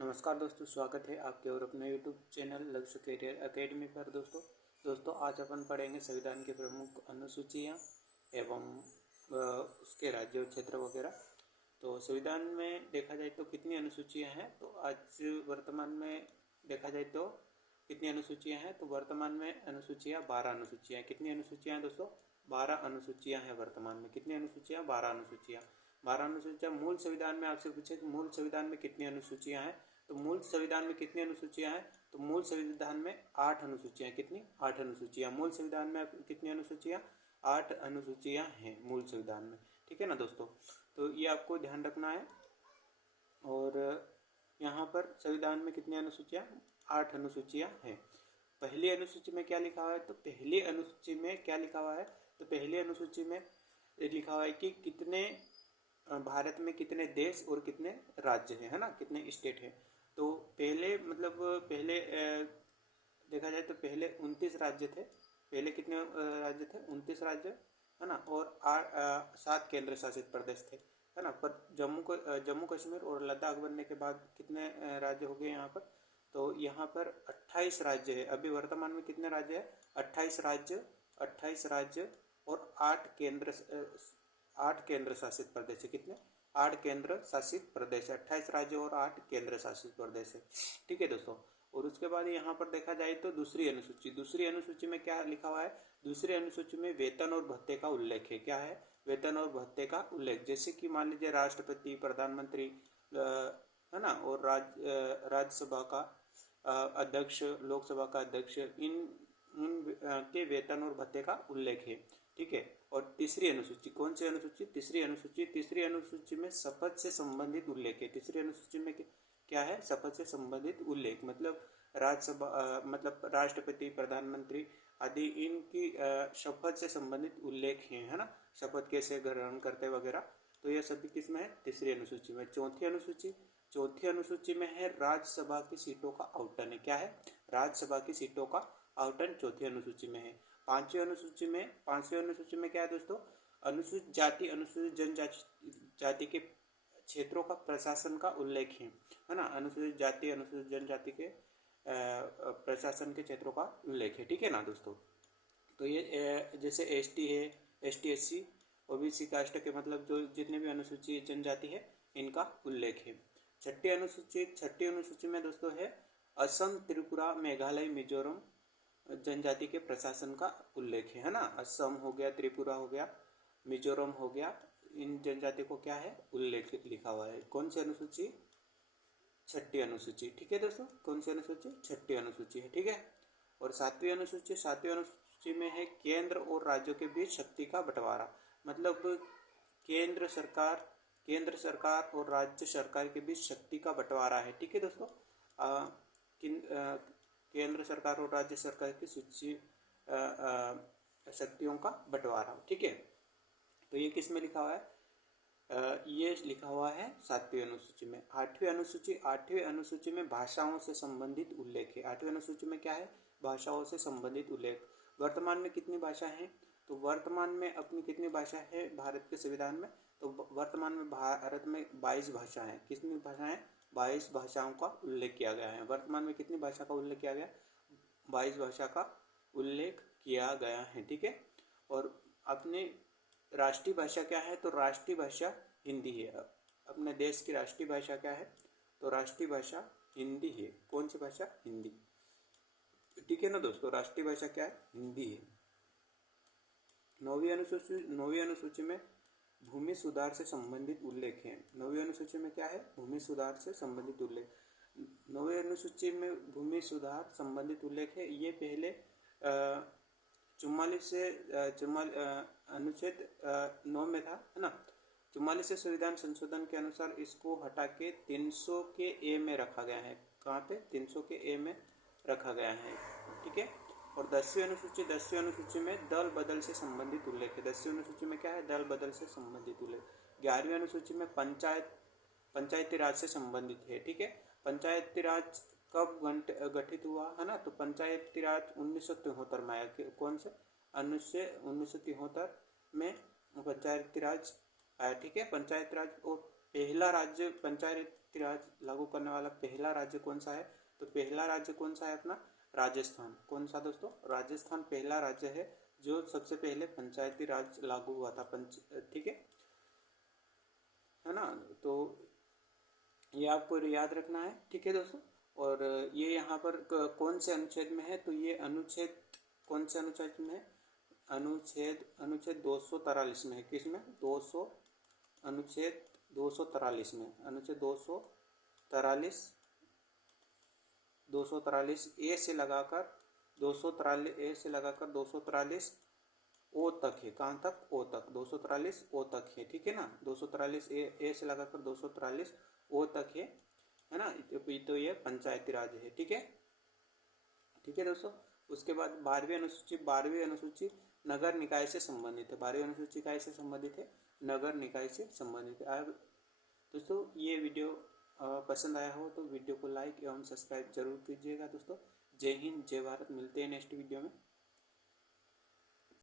नमस्कार दोस्तों, स्वागत है आपके और अपने यूट्यूब चैनल लक्ष्य करियर एकेडमी पर। दोस्तों आज अपन पढ़ेंगे संविधान की प्रमुख अनुसूचियाँ एवं उसके राज्य और क्षेत्र वगैरह। तो संविधान में देखा जाए तो कितनी अनुसूचियाँ हैं, तो आज वर्तमान में देखा जाए तो कितनी अनुसूचियाँ हैं, तो वर्तमान में अनुसूचियाँ 12 अनुसूचियाँ। कितनी अनुसूचियाँ हैं दोस्तों? 12 अनुसूचियाँ हैं वर्तमान में। कितनी अनुसूचियाँ? 12 अनुसूचियाँ। 12 अनुसूचियाँ। मूल संविधान में आपसे पूछे कि मूल संविधान में कितनी अनुसूचियाँ हैं, तो मूल संविधान में कितनी अनुसूचियां हैं, तो मूल संविधान में 8 अनुसूचियां। कितनी? 8 अनुसूचियां। मूल संविधान में कितनी अनुसूचियां? 8 अनुसूचियां हैं मूल संविधान में। ठीक है ना दोस्तों, तो ये आपको ध्यान रखना है। और यहाँ पर संविधान में कितनी अनुसूचियां? 8 अनुसूचियां हैं। पहली अनुसूची में क्या लिखा हुआ है, तो पहली अनुसूची में क्या लिखा हुआ है, तो पहली अनुसूची में लिखा हुआ है कि कितने भारत में कितने देश और कितने राज्य हैं, है ना, कितने स्टेट हैं। तो पहले देखा जाए तो पहले 29 राज्य थे। पहले कितने राज्य थे? 29 राज्य, है ना, और 7 केंद्र शासित प्रदेश थे, है ना। पर जम्मू कश्मीर और लद्दाख बनने के बाद कितने राज्य हो गए यहाँ पर, तो यहाँ पर 28 राज्य है। अभी वर्तमान में कितने राज्य है? 28 राज्य। 28 राज्य और 8 केंद्र शासित प्रदेश है। कितने? 8 केंद्र शासित प्रदेश है। 28 राज्य और 8 केंद्र शासित प्रदेश है। ठीक है दोस्तों। और उसके बाद यहाँ पर देखा जाए तो दूसरी अनुसूची में क्या लिखा हुआ है? दूसरी अनुसूची में वेतन और भत्ते का उल्लेख है। क्या है? वेतन और भत्ते का उल्लेख। जैसे कि मान लीजिए राष्ट्रपति, प्रधानमंत्री, है ना, और राज्यसभा का अध्यक्ष, लोकसभा का अध्यक्ष, इन के वेतन और भत्ते का उल्लेख है। ठीक है। और तीसरी अनुसूची, कौन सी अनुसूची? तीसरी अनुसूची में शपथ से संबंधित उल्लेख है। तीसरी अनुसूची में क्या है? शपथ से संबंधित उल्लेख। मतलब राज्यसभा, मतलब राष्ट्रपति, प्रधानमंत्री आदि इनकी शपथ से संबंधित उल्लेख है ना, शपथ कैसे ग्रहण करते वगैरह। तो ये सभी किस में है? तीसरी अनुसूची में। चौथी अनुसूची में है राज्यसभा की सीटों का आवंटन है। क्या है? राज्यसभा की सीटों का आवंटन चौथी अनुसूची में है। पांचवी अनुसूची में क्या है दोस्तों? अनुसूचित जाति, अनुसूचित जनजाति के क्षेत्रों का प्रशासन का उल्लेख है ना। अनुसूचित जाति, अनुसूचित जनजाति के प्रशासन के क्षेत्रों का उल्लेख है। ठीक है ना दोस्तों। तो ये जैसे एसटी है, एसटी, एससी, ओबीसी कास्ट के, मतलब जो जितने भी अनुसूचित जनजाति है इनका उल्लेख है। छठी अनुसूची में दोस्तों है असम, त्रिपुरा, मेघालय, मिजोरम जनजाति के प्रशासन का उल्लेख है ना। असम हो गया, त्रिपुरा हो गया, मिजोरम हो गया, इन जनजाति को क्या है? उल्लेख लिखा हुआ है। कौन सी अनुसूची? छठी अनुसूची। ठीक है दोस्तों, कौन सी अनुसूची? छठी अनुसूची है। ठीक है। और सातवीं अनुसूची में है केंद्र और राज्यों के बीच शक्ति का बंटवारा। मतलब केंद्र सरकार और राज्य सरकार के बीच शक्ति का बंटवारा है। ठीक है दोस्तों। केंद्र सरकार और राज्य सरकार की शक्तियों का बंटवारा। ठीक है। तो ये किस में लिखा हुआ है? ये लिखा हुआ है सातवीं अनुसूची में। आठवीं अनुसूची में भाषाओं से संबंधित उल्लेख है। आठवीं अनुसूची में क्या है? भाषाओं से संबंधित उल्लेख। वर्तमान में कितनी भाषा है? तो वर्तमान में अपनी कितनी भाषा है भारत के संविधान में? तो वर्तमान में भारत में 22 भाषा है। कितनी भाषा है? 22 भाषाओं का उल्लेख किया गया है। वर्तमान में कितनी भाषा का उल्लेख किया गया? 22 भाषा का उल्लेख किया गया है। ठीक है। और अपने राष्ट्रीय भाषा क्या है? तो राष्ट्रीय भाषा हिंदी है। अपने देश की राष्ट्रीय भाषा क्या है? तो राष्ट्रीय भाषा हिंदी है। कौन सी भाषा? हिंदी। ठीक है ना दोस्तों, राष्ट्रीय भाषा क्या है? हिंदी है। नौवीं अनुसूची में भूमि सुधार से संबंधित उल्लेख है। नौवीं अनुसूची में क्या है? भूमि सुधार से संबंधित उल्लेख। नौवीं अनुसूची में भूमि सुधार संबंधित उल्लेख है। ये पहले 44 से अनुच्छेद 9 में था, है ना। 44 से संविधान संशोधन के अनुसार इसको हटा के 300 के ए में रखा गया है। कहाँ पे? 300 के ए में रखा गया है। ठीक है। और 10वीं अनुसूची में दल बदल से संबंधित उल्लेख है। 10वीं अनुसूची में क्या है? दल बदल से संबंधित उल्लेख। 11वीं अनुसूची में पंचायती राज से संबंधित है। ठीक है। पंचायती राज कब गठित हुआ, है ना? तो पंचायती राज 1973 में आया। कौन से अनुच्छेद? 1973 में पंचायती राज आया। ठीक है। पंचायती राज और पहला राज्य पंचायती राज लागू करने वाला पहला राज्य कौन सा है? तो पहला राज्य कौन सा है अपना? राजस्थान। कौन सा दोस्तों? राजस्थान पहला राज्य है जो सबसे पहले पंचायती राज लागू हुआ था। ठीक है ना? तो ये आपको याद रखना है। ठीक है दोस्तों। और ये यहाँ पर कौन से अनुच्छेद में है? तो ये अनुच्छेद कौन से अनुच्छेद में है? अनुच्छेद 243 में है। किसमें? 200 अनुच्छेद 243 में। अनुच्छेद 243 ए से लगाकर 243 ओ तक है। कहाँ तक? ओ तक। 243 ओ तक है। ठीक है ना? 243 ए से लगाकर 243 ओ तक है ना? तो ये पंचायती राज है। ठीक है दोस्तों। उसके बाद 12वीं अनुसूची नगर निकाय से संबंधित है। 12वीं अनुसूची काय से संबंधित है? नगर निकाय से संबंधित है। दोस्तों ये वीडियो पसंद आया हो तो वीडियो को लाइक एवं सब्सक्राइब जरूर कीजिएगा दोस्तों। जय हिंद, जय भारत। मिलते हैं नेक्स्ट वीडियो में।